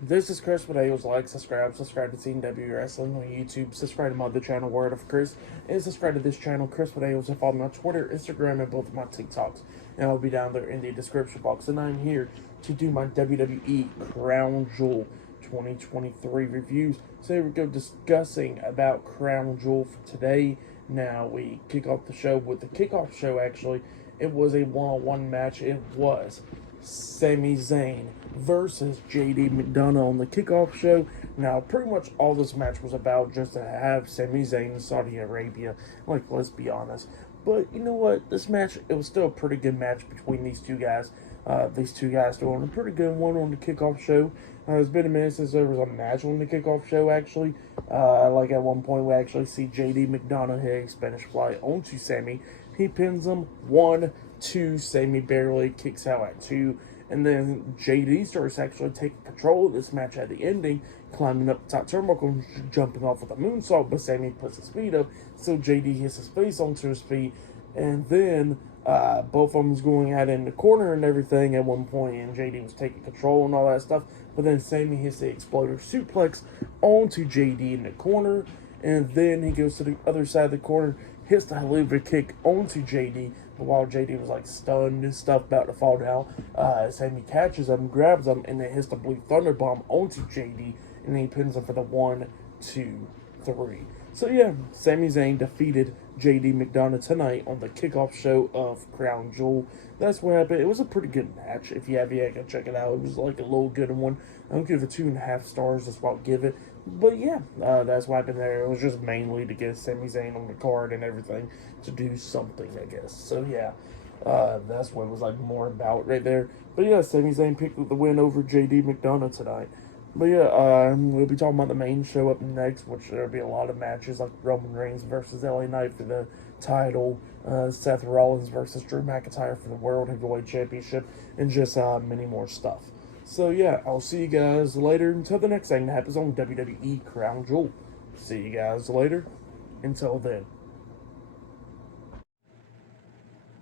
This is Chris with Ales. Like, subscribe to Sane Wrestling on YouTube, subscribe to my other channel, Word of Chris, and subscribe to this channel, Chris with Ales, and follow me on Twitter, Instagram, and both of my TikToks. And I'll be down there in the description box. And I'm here to do my WWE Crown Jewel 2023 reviews. So here we go, discussing about Crown Jewel for today. Now we kick off the show with the kickoff show. Actually, it was a one-on-one match. It was Sami Zayn versus JD McDonough on the kickoff show. Now, pretty much all this match was about just to have Sami Zayn in Saudi Arabia. Like, let's be honest. But you know what? This match, it was still a pretty good match between these two guys. These two guys doing a pretty good one on the kickoff show. It's been a minute since there was a match on the kickoff show, actually. Like at one point, we actually see JD McDonough hit a Spanish fly onto Sami. He pins him 1-2. Sami barely kicks out at 2. And then JD starts actually taking control of this match at the ending, climbing up the top turnbuckle and jumping off with a moonsault, but Sami puts his feet up, so JD hits his face onto his feet, and then both of them's going at it in the corner and everything at one point, and JD was taking control and all that stuff, but then Sami hits the exploder suplex onto JD in the corner, and then he goes to the other side of the corner, hits the Helluva kick onto JD, but while JD was like stunned and stuff about to fall down, Sami catches him, grabs him, and then hits the Blue Thunder Bomb onto JD, and then he pins him for the 1-2-3. So yeah, Sami Zayn defeated JD McDonough tonight on the kickoff show of Crown Jewel. That's what happened. It was a pretty good match. If you have, yeah, go check it out. It was like a little good one. I'm gonna give it 2.5 stars. That's what I'll give it. But yeah, that's what happened there. It was just mainly to get Sami Zayn on the card and everything to do something, I guess. So yeah, that's what it was like more about right there. But yeah, Sami Zayn picked up the win over JD McDonough tonight. But yeah, we'll be talking about the main show up next, which there'll be a lot of matches like Roman Reigns versus LA Knight for the title, Seth Rollins versus Drew McIntyre for the World Heavyweight Championship, and just many more stuff. So yeah, I'll see you guys later until the next thing that happens on WWE Crown Jewel. See you guys later. Until then.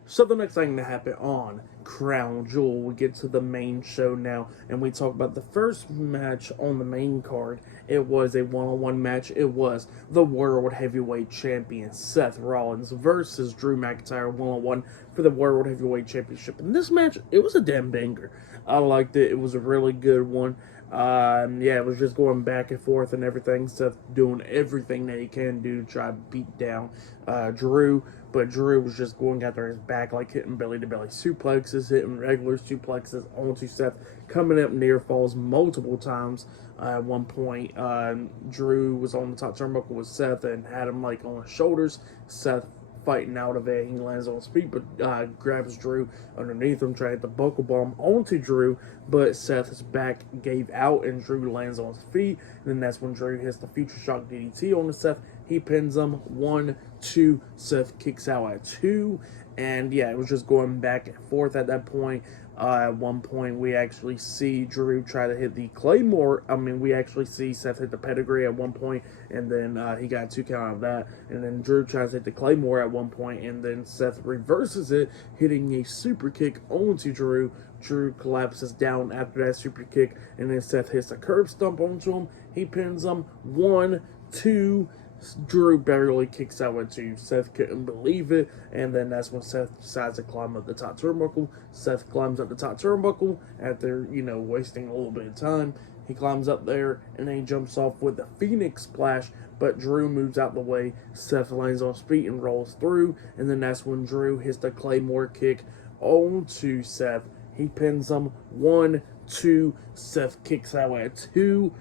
So the next thing to happen on Crown Jewel, we get to the main show now, and we talk about the first match on the main card. It was a one-on-one match. It was the World Heavyweight Champion Seth Rollins versus Drew McIntyre one-on-one for the World Heavyweight Championship. And this match, it was a damn banger. I liked it. It was a really good one. Yeah, it was just going back and forth and everything. Seth doing everything that he can do to try to beat down Drew, but Drew was just going after his back, like hitting belly-to-belly suplexes, hitting regular suplexes onto Seth, coming up near falls multiple times. At one point, Drew was on the top turnbuckle with Seth and had him like on his shoulders. Seth fighting out of it. He lands on his feet, but grabs Drew underneath him, trying to hit the buckle bomb onto Drew, but Seth's back gave out, and Drew lands on his feet, and then that's when Drew hits the Future Shock DDT on the Seth. He pins him 1-2. Seth kicks out at 2, and yeah, it was just going back and forth at that point. At one point, we actually see Drew try to hit the Claymore. We actually see Seth hit the pedigree at one point, and then he got a 2 count out of that. And then Drew tries to hit the Claymore at one point, and then Seth reverses it, hitting a super kick onto Drew. Drew collapses down after that super kick, and then Seth hits a curb stomp onto him. He pins him 1-2. Drew barely kicks out at 2. Seth couldn't believe it, and then that's when Seth decides to climb up the top turnbuckle. Seth climbs up the top turnbuckle after, wasting a little bit of time. He climbs up there, and then he jumps off with the Phoenix Splash, but Drew moves out the way. Seth lands on his feet and rolls through, and then that's when Drew hits the Claymore kick onto Seth. He pins him 1-2. Seth kicks out at 2.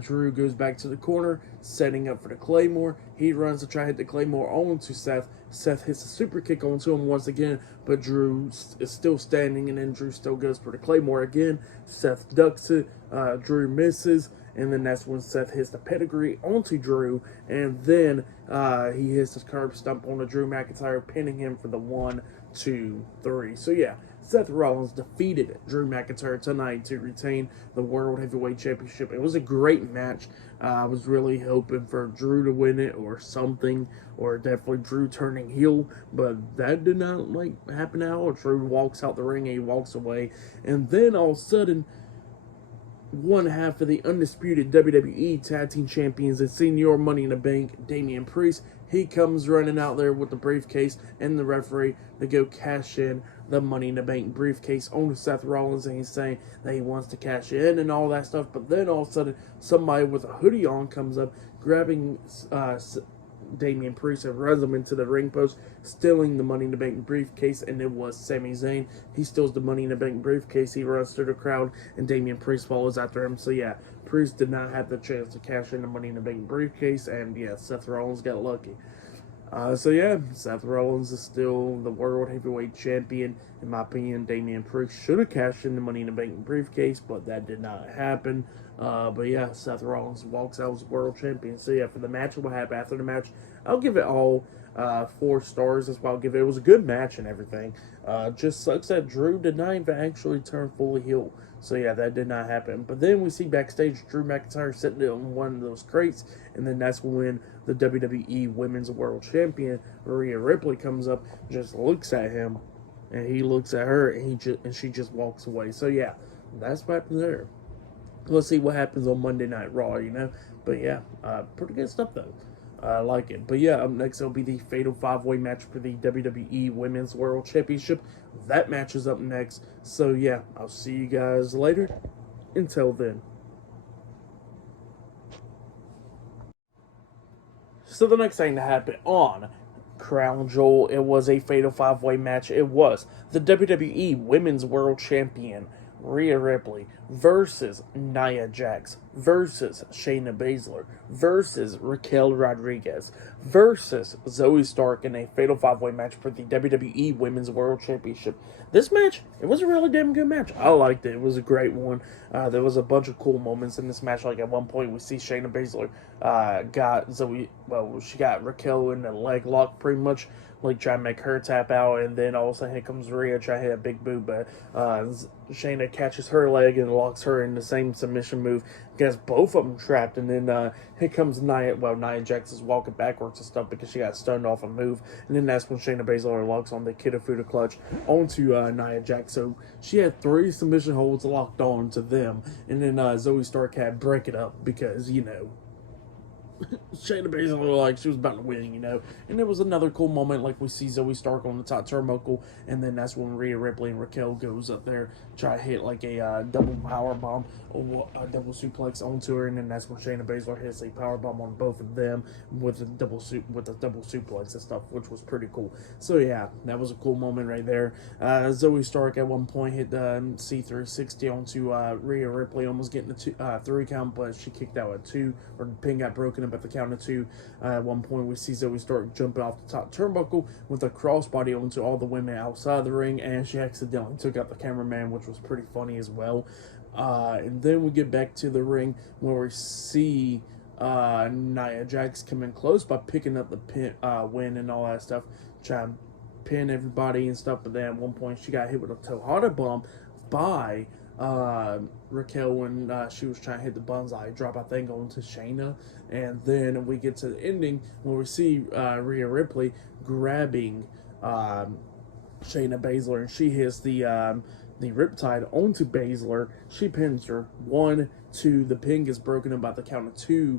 Drew goes back to the corner, setting up for the Claymore. He runs to try to hit the Claymore onto Seth. Seth hits a super kick onto him once again, but Drew is still standing, and then Drew still goes for the Claymore again. Seth ducks it. Drew misses, and then that's when Seth hits the pedigree onto Drew, and then he hits his curb stomp on the Drew McIntyre, pinning him for the 1-2-3. So yeah, Seth Rollins defeated Drew McIntyre tonight to retain the World Heavyweight Championship. It was a great match. I was really hoping for Drew to win it or something, or definitely Drew turning heel, but that did not happen at all. Drew walks out the ring and he walks away, and then all of a sudden one half of the undisputed WWE Tag Team Champions and Senior Money in the Bank, Damian Priest. He comes running out there with the briefcase and the referee to go cash in the Money in the Bank briefcase on Seth Rollins, and he's saying that he wants to cash in and all that stuff. But then all of a sudden, somebody with a hoodie on comes up, grabbing Damian Priest and runs him into the ring post, stealing the Money in the Bank briefcase, and it was Sami Zayn. He steals the Money in the Bank briefcase, he runs through the crowd, and Damian Priest follows after him. So yeah, Priest did not have the chance to cash in the Money in the Bank briefcase, and yeah, Seth Rollins got lucky. So yeah, Seth Rollins is still the World Heavyweight Champion. In my opinion, Damian Priest should have cashed in the Money in the Bank briefcase, but that did not happen. But yeah, Seth Rollins walks out as World Champion. So yeah, for the match, what happened after the match, I'll give it all 4 stars. That's why I'll give it. It was a good match and everything. Just sucks that Drew did not even actually turn fully heel. So yeah, that did not happen. But then we see backstage Drew McIntyre sitting on one of those crates, and then that's when the WWE Women's World Champion Rhea Ripley comes up, just looks at him, and he looks at her, and she just walks away. So yeah, that's what happened there. Let's see what happens on Monday Night Raw, you know. But yeah, pretty good stuff though. I like it. But yeah, up next it'll be the Fatal 5-Way match for the WWE Women's World Championship. That match is up next. So yeah, I'll see you guys later. Until then. So the next thing to happen on Crown Jewel, it was a Fatal 5-Way match. It was the WWE Women's World Champion Rhea Ripley versus Nia Jax versus Shayna Baszler versus Raquel Rodriguez versus Zoe Stark in a Fatal 5-Way match for the WWE Women's World Championship. This match, it was a really damn good match. I liked it. It was a great one. There was a bunch of cool moments in this match. Like at one point, we see Shayna Baszler got Zoe, well, she got Raquel in a leg lock pretty much, like trying to make her tap out, and then all of a sudden here comes Rhea trying to hit a big boot, but Shayna catches her leg and locks her in the same submission move, gets both of them trapped, and then here comes Nia Jax is walking backwards and stuff because she got stunned off a move, and then that's when Shayna Baszler locks on the Kitafuda clutch onto Nia Jax, so she had 3 submission holds locked on to them, and then Zoe Stark had break it up because, you know, Shayna Baszler, like, she was about to win, you know. And there was another cool moment, like we see Zoe Stark on the top turnbuckle, and then that's when Rhea Ripley and Raquel goes up there, try to hit like a double power bomb or a double suplex onto her, and then that's when Shayna Baszler hits a power bomb on both of them with a double suplex and stuff, which was pretty cool. So yeah, that was a cool moment right there. Zoe Stark at one point hit the C360 onto Rhea Ripley, almost getting the 3 count, but she kicked out at 2, or the pin got broken up at the count of 2. At one point, we see Zoe Stark jumping off the top turnbuckle with a crossbody onto all the women outside the ring, and she accidentally took out the cameraman, which was pretty funny as well. And then we get back to the ring where we see Nia Jax come in close by picking up the pin, win and all that stuff, trying to pin everybody and stuff. But then at one point, she got hit with a Tohada bomb by Raquel when she was trying to hit the Banzai drop, I think, onto Shayna. And then we get to the ending where we see Rhea Ripley grabbing Shayna Baszler, and she hits the Riptide onto Baszler. She pins her 1, 2. The pin gets broken up by the count of 2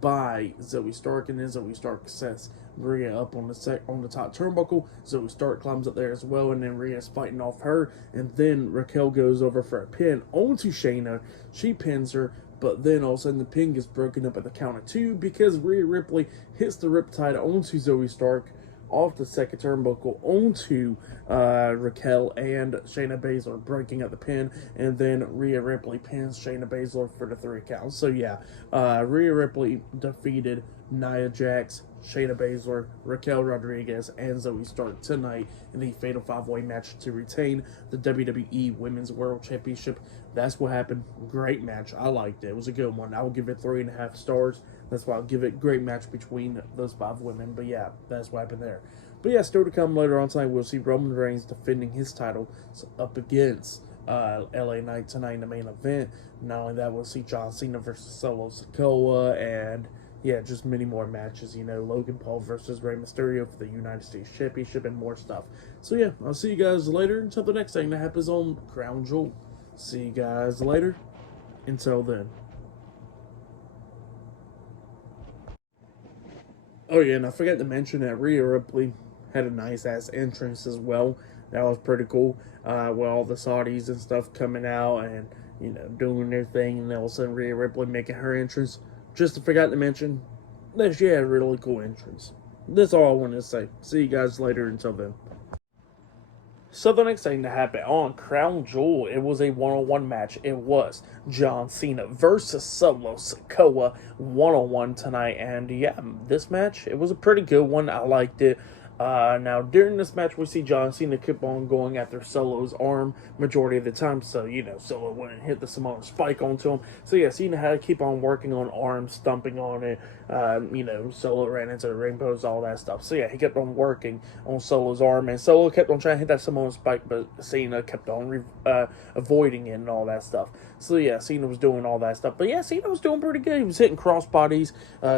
by Zoe Stark, and then Zoe Stark sets Rhea up on the top turnbuckle. Zoe Stark climbs up there as well, and then Rhea's fighting off her, and then Raquel goes over for a pin onto Shayna. She pins her, but then all of a sudden the pin gets broken up at the count of 2 because Rhea Ripley hits the Riptide onto Zoe Stark off the second turnbuckle onto Raquel and Shayna Baszler, breaking up the pin, and then Rhea Ripley pins Shayna Baszler for the 3 count. So yeah, Rhea Ripley defeated Nia Jax, Shayna Baszler, Raquel Rodriguez, and Zoe Stark tonight in the Fatal 5-Way match to retain the WWE Women's World Championship. That's what happened. Great match. I liked it. It was a good one. I will give it 3.5 stars. That's why I'll give it. Great match between those 5 women. But yeah, that's what happened there. But yeah, still to come later on tonight, we'll see Roman Reigns defending his title up against LA Knight tonight in the main event. Not only that, we'll see John Cena versus Solo Sikoa, and yeah, just many more matches, you know, Logan Paul versus Rey Mysterio for the United States Championship and more stuff. So yeah, I'll see you guys later until the next thing that happens on Crown Jewel. See you guys later. Until then. Oh yeah, and I forgot to mention that Rhea Ripley had a nice ass entrance as well. That was pretty cool. With all the Saudis and stuff coming out and doing their thing, and all of a sudden Rhea Ripley making her entrance. Just forgot to mention that she had a really cool entrance. That's all I wanted to say. See you guys later. Until then. So the next thing to happen on Crown Jewel, it was a one-on-one match. It was John Cena versus Solo Sikoa one-on-one tonight, and yeah, this match it was a pretty good one. I liked it. Now during this match, we see John Cena keep on going after Solo's arm majority of the time, so Solo wouldn't hit the Samoan spike onto him. So yeah, Cena had to keep on working on arms, stumping on it. Solo ran into the ring post, all that stuff. So yeah, he kept on working on Solo's arm, and Solo kept on trying to hit that Samoan spike, but Cena kept on avoiding it and all that stuff. So yeah, Cena was doing all that stuff. But yeah, Cena was doing pretty good. He was hitting cross bodies,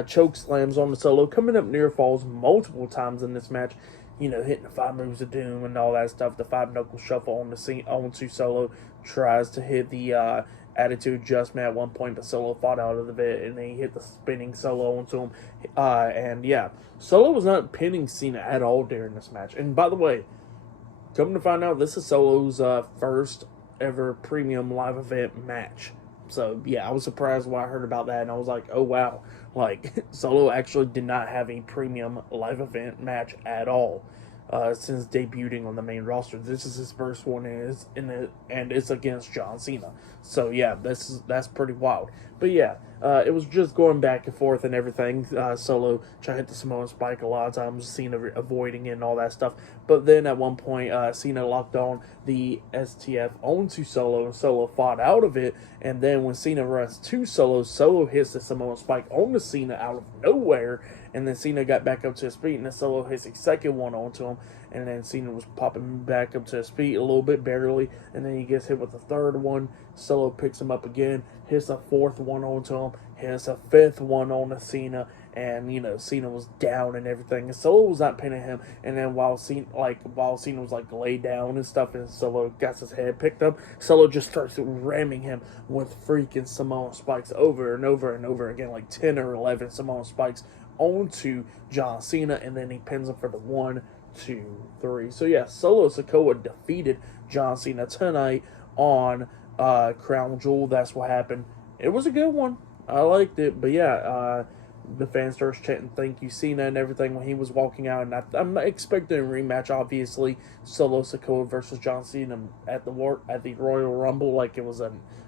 choke slams on the Solo, coming up near falls multiple times in this match. Hitting the 5 moves of doom and all that stuff. The 5 knuckle shuffle on the scene onto Solo. Tries to hit the attitude adjustment at one point, but Solo fought out of it, and then he hit the spinning Solo onto him. And yeah, Solo was not pinning Cena at all during this match. And by the way, come to find out, this is Solo's first ever premium live event match. So yeah, I was surprised when I heard about that, and I was like, oh wow, like Solo actually did not have a premium live event match at all since debuting on the main roster. This is his first one, and it's against John Cena. So yeah, that's pretty wild. But yeah, it was just going back and forth and everything. Solo trying to hit the Samoan spike a lot of times, Cena avoiding it and all that stuff. But then at one point, Cena locked on the STF onto Solo, and Solo fought out of it. And then when Cena runs to Solo, Solo hits the Samoan spike on the Cena out of nowhere. And then Cena got back up to his feet, and then Solo hits a second one onto him. And then Cena was popping back up to his feet a little bit, barely. And then he gets hit with the third one. Solo picks him up again, hits a fourth one onto him, hits a fifth one on the Cena. And Cena was down and everything, and Solo was not pinning him. And then while Cena was like laid down and stuff, and Solo got his head picked up, Solo just starts ramming him with freaking Samoan spikes over and over and over again, like 10 or 11 Samoan spikes onto John Cena, and then he pins him for the 1, 2, 3. So yeah, Solo Sikoa defeated John Cena tonight on Crown Jewel. That's what happened. It was a good one. I liked it, but yeah, the fans starts chanting "Thank you, Cena" and everything when he was walking out. And I'm expecting a rematch, obviously, Solo Sikoa versus John Cena at the Royal Rumble, like it was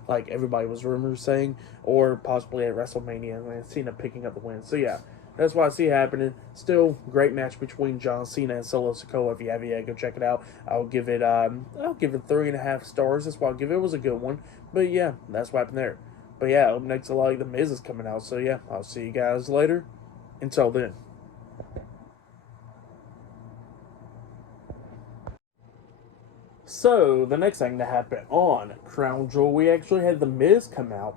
like everybody was rumors saying, or possibly at WrestleMania, and Cena picking up the win. So yeah, that's what I see happening. Still, great match between John Cena and Solo Sikoa. If you have yet, go check it out. I'll give it 3.5 stars. That's why I'll give it. It was a good one. But yeah, that's what happened there. But yeah, up next, The Miz is coming out. So yeah, I'll see you guys later. Until then. So, the next thing to happen on Crown Jewel, we actually had The Miz come out.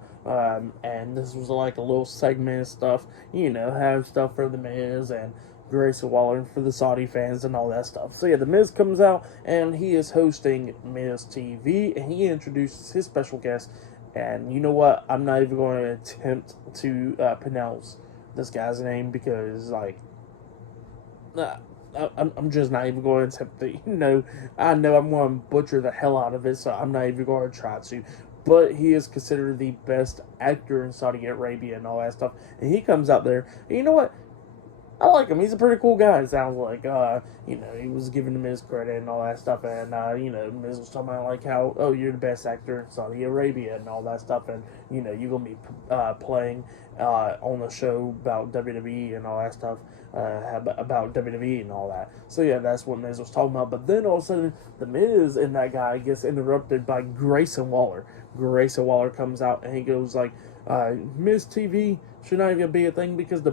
And this was like a little segment and stuff. Have stuff for The Miz and Grayson Waller for the Saudi fans and all that stuff. So yeah, The Miz comes out and he is hosting Miz TV, and he introduces his special guest. And you know what? I'm not even going to attempt to pronounce this guy's name because, like, I'm just not even going to attempt to, I know I'm going to butcher the hell out of it, so I'm not even going to try to. But he is considered the best actor in Saudi Arabia and all that stuff. And he comes out there, and you know what? I like him. He's a pretty cool guy, it sounds like. He was giving him his credit and all that stuff. And, Miz was talking about, like, how, oh, you're the best actor in Saudi Arabia and all that stuff. And, you're going to be playing on the show about WWE and all that stuff, about WWE and all that. So, yeah, that's what Miz was talking about. But then, all of a sudden, the Miz and that guy gets interrupted by Grayson Waller. Grayson Waller comes out, and he goes, like, Miz TV should not even be a thing because the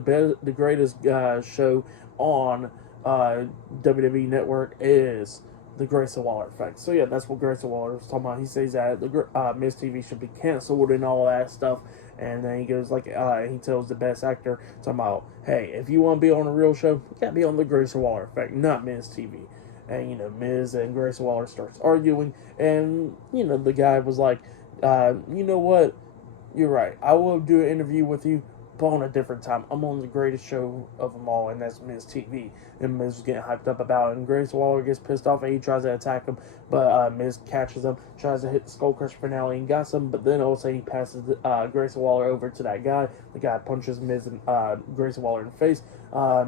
greatest show on WWE Network is the Grayson Waller Effect. So yeah, that's what Grayson Waller was talking about. He says that the Miz TV should be canceled and all that stuff. And then he goes like, he tells the best actor, talking about, hey, if you want to be on a real show, you gotta be on the Grayson Waller Effect, not Miz TV. And Miz and Grayson Waller starts arguing, and the guy was like, you know what? You're right. I will do an interview with you, but on a different time. I'm on the greatest show of them all, and that's Miz TV. And Miz is getting hyped up about it. And Grace Waller gets pissed off, and he tries to attack him, but Miz catches him, tries to hit the Skull Crush finale, and got some. But then also he passes Grace Waller over to that guy. The guy punches Miz and Grace Waller in the face.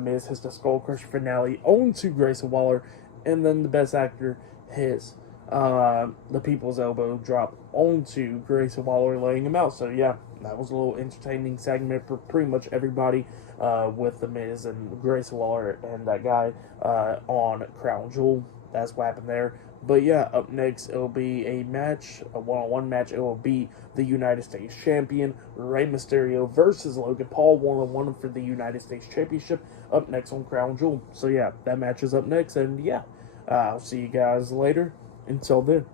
Miz hits the Skull Crush finale onto Grace Waller, and then the Best Actor hits the People's Elbow drop onto Grace Waller, laying him out. So yeah, that was a little entertaining segment for pretty much everybody with the Miz and Grace Waller and that guy on Crown Jewel. That's what happened there. But yeah, up next it'll be a match, a one-on-one match. It will be the United States Champion Rey Mysterio versus Logan Paul, one-on-one for the United States Championship. Up next on Crown Jewel. So yeah, that match is up next, and yeah, I'll see you guys later. Until then.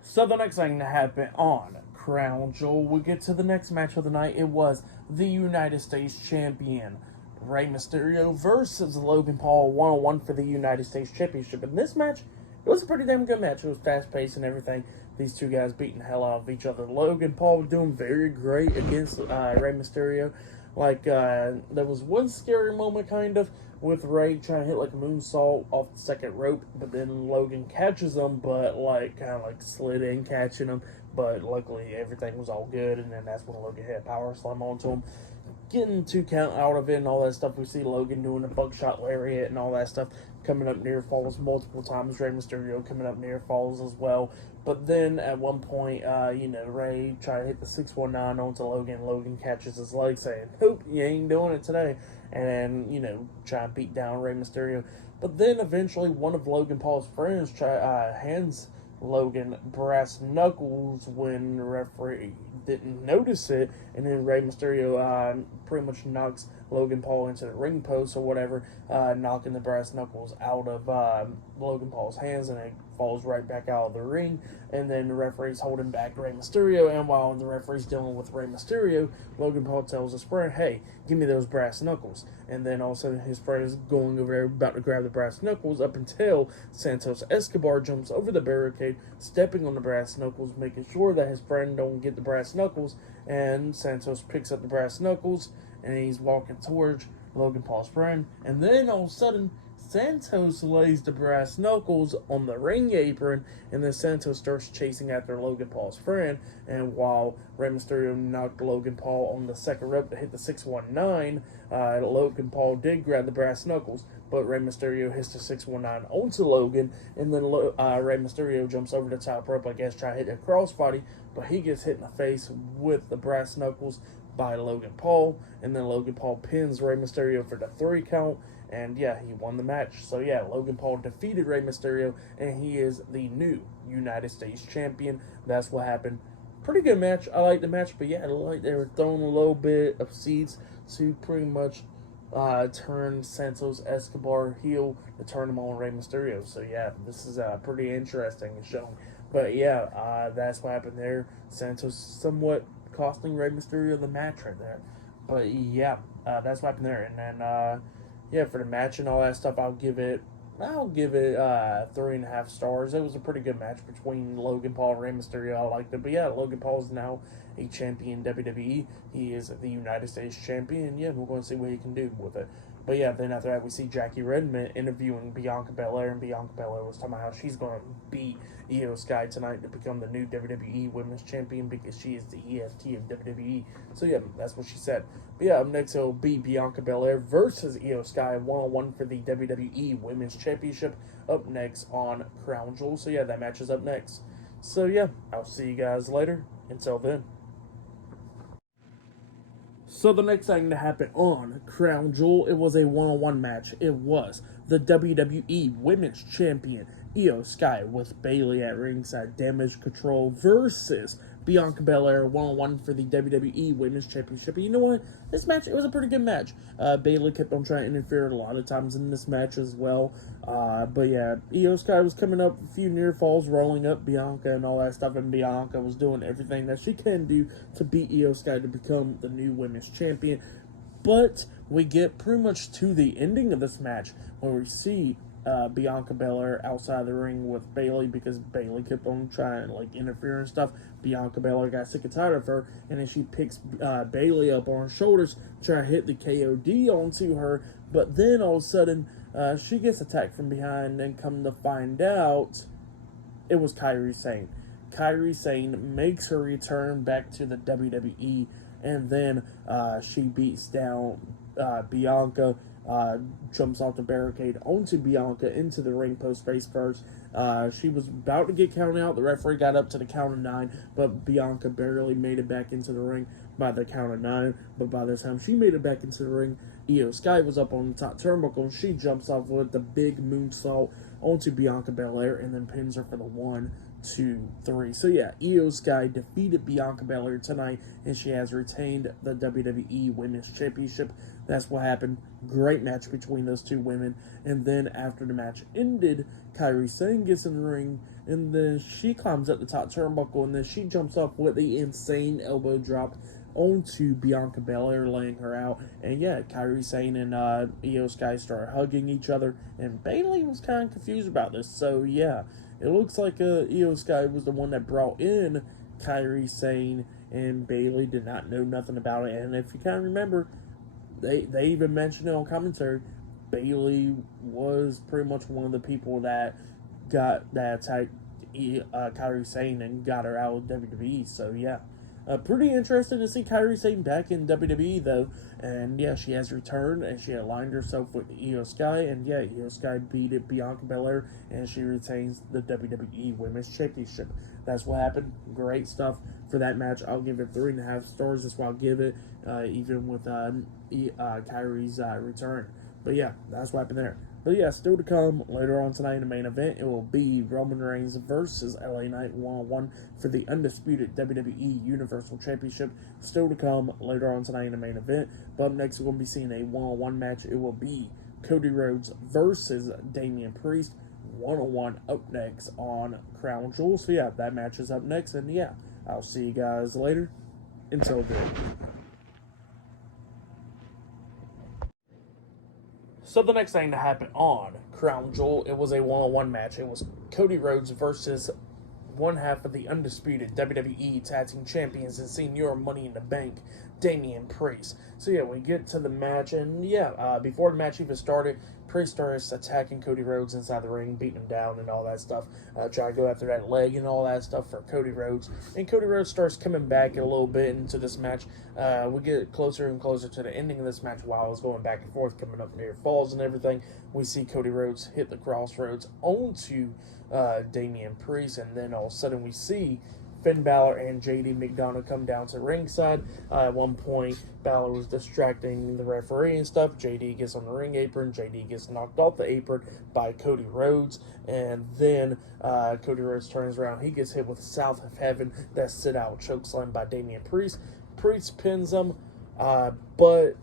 So the next thing to happen on Crown Jewel, we get to the next match of the night. It was the United States Champion Rey Mysterio versus Logan Paul, one-on-one for the United States Championship. In this match, it was a pretty damn good match. It was fast-paced and everything. These two guys beating the hell out of each other. Logan Paul was doing very great against Rey Mysterio. Like, there was one scary moment, kind of, with Rey trying to hit, like, a moonsault off the second rope, but then Logan catches him, but, like, kind of, like, slid in catching him, but luckily everything was all good, and then that's when Logan hit a power slam onto him, getting 2 count out of it and all that stuff. We see Logan doing a buckshot lariat and all that stuff, coming up near falls multiple times. Rey Mysterio coming up near falls as well. But then at one point, Rey tried to hit the 619 onto Logan. Logan catches his leg, saying, "Nope, you ain't doing it today." And then, try and beat down Rey Mysterio. But then eventually one of Logan Paul's friends hands Logan brass knuckles when the referee didn't notice it, and then Rey Mysterio pretty much knocks Logan Paul into the ring post or whatever, knocking the brass knuckles out of Logan Paul's hands, and it falls right back out of the ring. And then the referee's holding back Rey Mysterio, and while the referee's dealing with Rey Mysterio, Logan Paul tells his friend, "Hey, give me those brass knuckles." And then all of a sudden his friend is going over there about to grab the brass knuckles, up until Santos Escobar jumps over the barricade, stepping on the brass knuckles, making sure that his friend don't get the brass knuckles. And Santos picks up the brass knuckles, and he's walking towards Logan Paul's friend, and then all of a sudden Santos lays the brass knuckles on the ring apron, and then Santos starts chasing after Logan Paul's friend. And while Rey Mysterio knocked Logan Paul on the second rope to hit the 619, Logan Paul did grab the brass knuckles, but Rey Mysterio hits the 619 onto Logan, and then Rey Mysterio jumps over the top rope, I guess, try to hit a crossbody, but he gets hit in the face with the brass knuckles by Logan Paul, and then Logan Paul pins Rey Mysterio for the 3 count, and yeah, he won the match. So yeah, Logan Paul defeated Rey Mysterio, and he is the new United States Champion. That's what happened. Pretty good match. I like the match, but yeah, like they were throwing a little bit of seeds to pretty much turn Santos Escobar heel to turn him on Rey Mysterio. So yeah, this is pretty interesting showing. But yeah, that's what happened there. Santos somewhat costing Rey Mysterio the match right there. But yeah, that's what happened there. And then yeah, for the match and all that stuff, I'll give it 3.5 stars. It was a pretty good match between Logan Paul and Rey Mysterio. I liked it. But yeah, Logan Paul is now a champion in WWE. He is the United States champion. Yeah, we're going to see what he can do with it. But yeah, then after that, we see Jackie Redmond interviewing Bianca Belair, and Bianca Belair was talking about how she's going to beat Io Sky tonight to become the new WWE Women's Champion, because she is the EST of WWE. So yeah, that's what she said. But yeah, up next it will be Bianca Belair versus Io Sky, one-on-one for the WWE Women's Championship, up next on Crown Jewel. So yeah, that match is up next. So yeah, I'll see you guys later. Until then. So the next thing to happen on Crown Jewel, it was a one-on-one match. It was the WWE Women's Champion Io Sky with Bayley at ringside damage control versus Bianca Belair, one-on-one for the WWE Women's Championship. And you know what? This match, it was a pretty good match. Bayley kept on trying to interfere a lot of times in this match as well. But yeah, Io Sky was coming up a few near falls, rolling up Bianca and all that stuff, and Bianca was doing everything that she can do to beat Io Sky to become the new Women's Champion. But we get pretty much to the ending of this match where we see Bianca Belair outside the ring with Bayley because Bayley kept on trying to like interfere and stuff. Bianca Belair got sick and tired of her, and then she picks Bayley up on her shoulders, try to hit the KOD onto her, but then all of a sudden she gets attacked from behind, and come to find out it was Kairi Sane. Kairi Sane makes her return back to the WWE, and then she beats down Bianca, jumps off the barricade onto Bianca into the ring post face first. She was about to get counted out. The referee got up to the count of 9, but Bianca barely made it back into the ring by the count of 9. But by the time she made it back into the ring, Io Sky was up on the top turnbuckle, and she jumps off with the big moonsault onto Bianca Belair and then pins her for the 1, 2, 3. So yeah, Io Sky defeated Bianca Belair tonight, and she has retained the WWE Women's Championship. That's what happened. Great match between those two women. And then after the match ended, Kairi Sane gets in the ring, and then she climbs up the top turnbuckle, and then she jumps off with the insane elbow drop onto Bianca Belair, laying her out. And yeah, Kairi Sane and Io Sky start hugging each other, and Bayley was kind of confused about this. So yeah, it looks like Io Sky was the one that brought in Kairi Sane, and Bayley did not know nothing about it. And if you kind of remember, they even mentioned it on commentary, Bayley was pretty much one of the people that attacked Kairi Sane and got her out of WWE. So yeah, pretty interesting to see Kairi Sane back in WWE though. And yeah, she has returned, and she aligned herself with Io Sky, and yeah, Io Sky beat Bianca Belair, and she retains the WWE Women's Championship. That's what happened. Great stuff for that match. I'll give it 3.5 stars. That's what I'll give it, even with Kairi's return. But yeah, that's what happened there. But yeah, still to come later on tonight in the main event, it will be Roman Reigns versus LA Knight 1-on-1 for the undisputed WWE Universal Championship. Still to come later on tonight in the main event. But up next, we're going to be seeing a 1-on-1 match. It will be Cody Rhodes versus Damian Priest 1-on-1 up next on Crown Jewel. So yeah, that match is up next. And yeah, I'll see you guys later. Until then. So the next thing to happen on Crown Jewel, it was a 1-on-1 match. It was Cody Rhodes versus one half of the undisputed WWE Tag Team Champions and Senior Money in the Bank, Damian Priest. So yeah, we get to the match, and yeah, before the match even started, Priest starts attacking Cody Rhodes inside the ring, beating him down and all that stuff, try to go after that leg and all that stuff for Cody Rhodes. And Cody Rhodes starts coming back a little bit into this match. We get closer and closer to the ending of this match while it's going back and forth, coming up near falls and everything. We see Cody Rhodes hit the crossroads onto Damian Priest, and then all of a sudden we see Finn Balor and JD McDonough come down to ringside. At one point, Balor was distracting the referee and stuff. JD gets on the ring apron. JD gets knocked off the apron by Cody Rhodes. And then Cody Rhodes turns around. He gets hit with South of Heaven. That sit-out chokeslam by Damian Priest. Priest pins him, but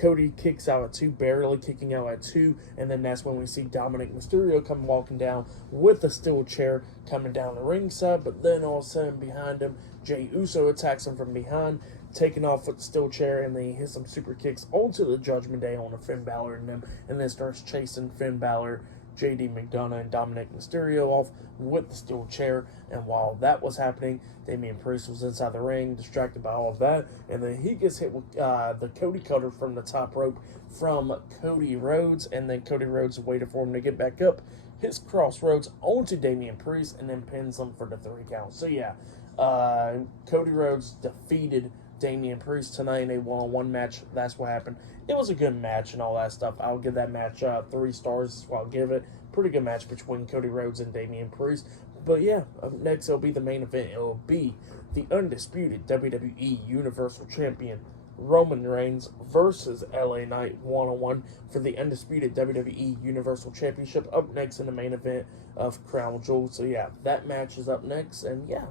Cody kicks out at 2, barely kicking out at 2, and then that's when we see Dominic Mysterio come walking down with a steel chair coming down the ringside, but then all of a sudden behind him, Jey Uso attacks him from behind, taking off with the steel chair, and then he hits some super kicks onto the Judgment Day on Finn Balor and them, and then starts chasing Finn Balor, JD McDonough, and Dominic Mysterio off with the steel chair. And while that was happening, Damian Priest was inside the ring, distracted by all of that, and then he gets hit with the Cody Cutter from the top rope from Cody Rhodes, and then Cody Rhodes waited for him to get back up, hits crossroads onto Damian Priest, and then pins him for the 3 count. So yeah, Cody Rhodes defeated Damian Priest tonight in a 1-on-1 match. That's what happened. It was a good match and all that stuff. I'll give that match 3 stars. I'll give it. Pretty good match between Cody Rhodes and Damian Priest. But yeah, up next it'll be the main event. It'll be the undisputed WWE Universal Champion Roman Reigns versus LA Knight 1-on-1 for the undisputed WWE Universal Championship. Up next in the main event of Crown Jewel. So yeah, that match is up next. And yeah,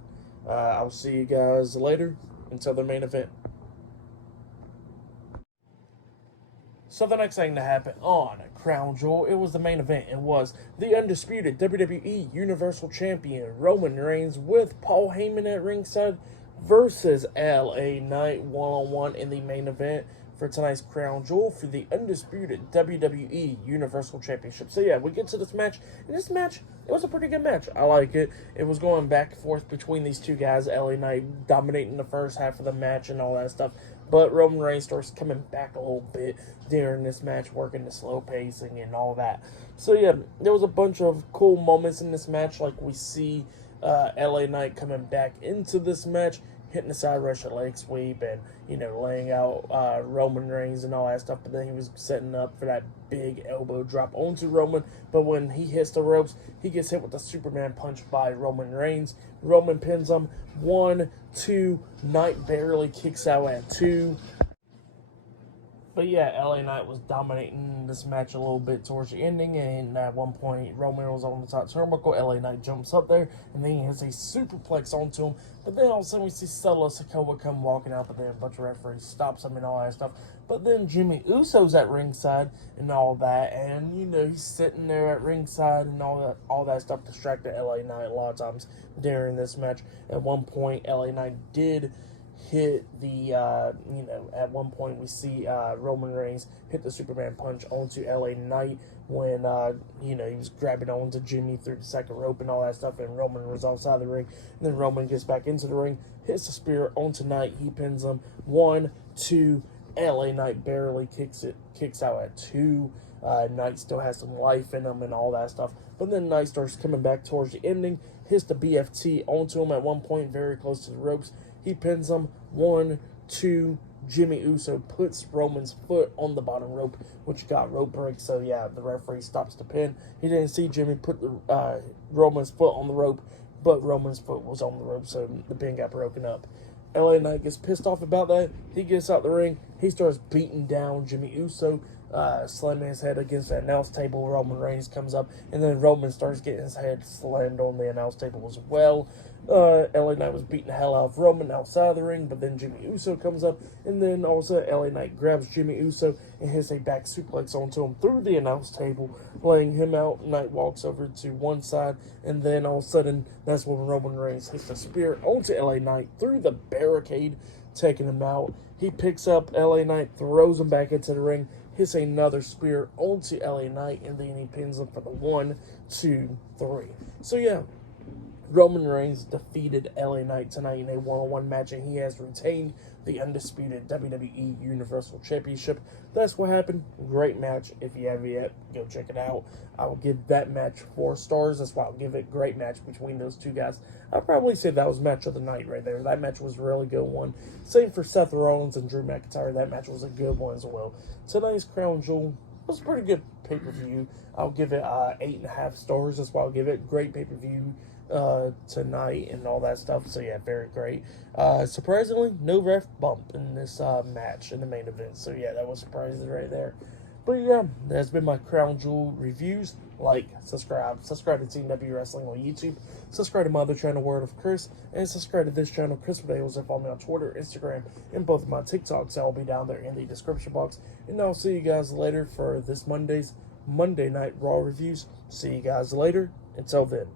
I'll see you guys later until the main event. So the next thing to happen on Crown Jewel, it was the main event. It was the undisputed WWE Universal Champion Roman Reigns with Paul Heyman at ringside versus LA Knight 1-on-1 in the main event for tonight's crown jewel for the undisputed WWE Universal Championship. So yeah, we get to this match, and this match, it was a pretty good match. I like it. It was going back and forth between these two guys, LA Knight dominating the first half of the match and all that stuff, but Roman Reigns starts coming back a little bit during this match, working the slow pacing and all that. So yeah, there was a bunch of cool moments in this match, like we see LA Knight coming back into this match, hitting the side Russian leg sweep and, laying out Roman Reigns and all that stuff. But then he was setting up for that big elbow drop onto Roman. But when he hits the ropes, he gets hit with the Superman punch by Roman Reigns. Roman pins him. 1, 2. Knight barely kicks out at 2. But yeah, LA Knight was dominating this match a little bit towards the ending, and at one point, Roman was on the top turnbuckle. LA Knight jumps up there, and then he has a superplex onto him. But then all of a sudden, we see Solo Sikoa come walking out, but then a bunch of referees stops him and all that stuff. But then Jimmy Uso's at ringside and all that, and he's sitting there at ringside and all that stuff distracted LA Knight a lot of times during this match. At one point, LA Knight did hit the, at one point we see Roman Reigns hit the Superman punch onto LA Knight when, he was grabbing onto Jimmy through the second rope and all that stuff, and Roman was outside the ring. And then Roman gets back into the ring, hits the spear onto Knight, he pins him. 1, 2, LA Knight barely kicks out at 2. Knight still has some life in him and all that stuff. But then Knight starts coming back towards the ending, hits the BFT onto him at one point, very close to the ropes. He pins him. 1, 2. Jimmy Uso puts Roman's foot on the bottom rope, which got rope break. So yeah, the referee stops the pin. He didn't see Jimmy put the Roman's foot on the rope, but Roman's foot was on the rope, so the pin got broken up. LA Knight gets pissed off about that. He gets out the ring. He starts beating down Jimmy Uso, slamming his head against the announce table. Roman Reigns comes up, and then Roman starts getting his head slammed on the announce table as well. LA Knight was beating the hell out of Roman outside of the ring, but then Jimmy Uso comes up, and then all of a sudden LA Knight grabs Jimmy Uso and hits a back suplex onto him through the announce table, laying him out. Knight walks over to one side, and then all of a sudden, that's when Roman Reigns hits the spear onto LA Knight through the barricade, taking him out. He picks up LA Knight, throws him back into the ring, hits another spear onto LA Knight, and then he pins him for the 1, 2, 3. So yeah, Roman Reigns defeated LA Knight tonight in a one-on-one match, and he has retained the undisputed WWE Universal Championship. That's what happened. Great match. If you haven't yet, go check it out. I will give that match 4 stars. That's why I'll give it. Great match between those two guys. I'll probably say that was match of the night right there. That match was a really good one. Same for Seth Rollins and Drew McIntyre. That match was a good one as well. Tonight's Crown Jewel was a pretty good pay-per-view. I'll give it 8.5 stars. That's why I'll give it. Great pay-per-view tonight and all that stuff. So yeah, very great. Surprisingly, no ref bump in this match in the main event. So yeah, that was surprising right there. But yeah, that's been my Crown Jewel reviews. Like, subscribe to Team W Wrestling on YouTube. Subscribe to my other channel, Word of Chris, and subscribe to this channel, Chris Videos, and follow me on Twitter, Instagram, and both of my TikToks. That will be down there in the description box. And I'll see you guys later for this Monday's Monday Night Raw reviews. See you guys later. Until then.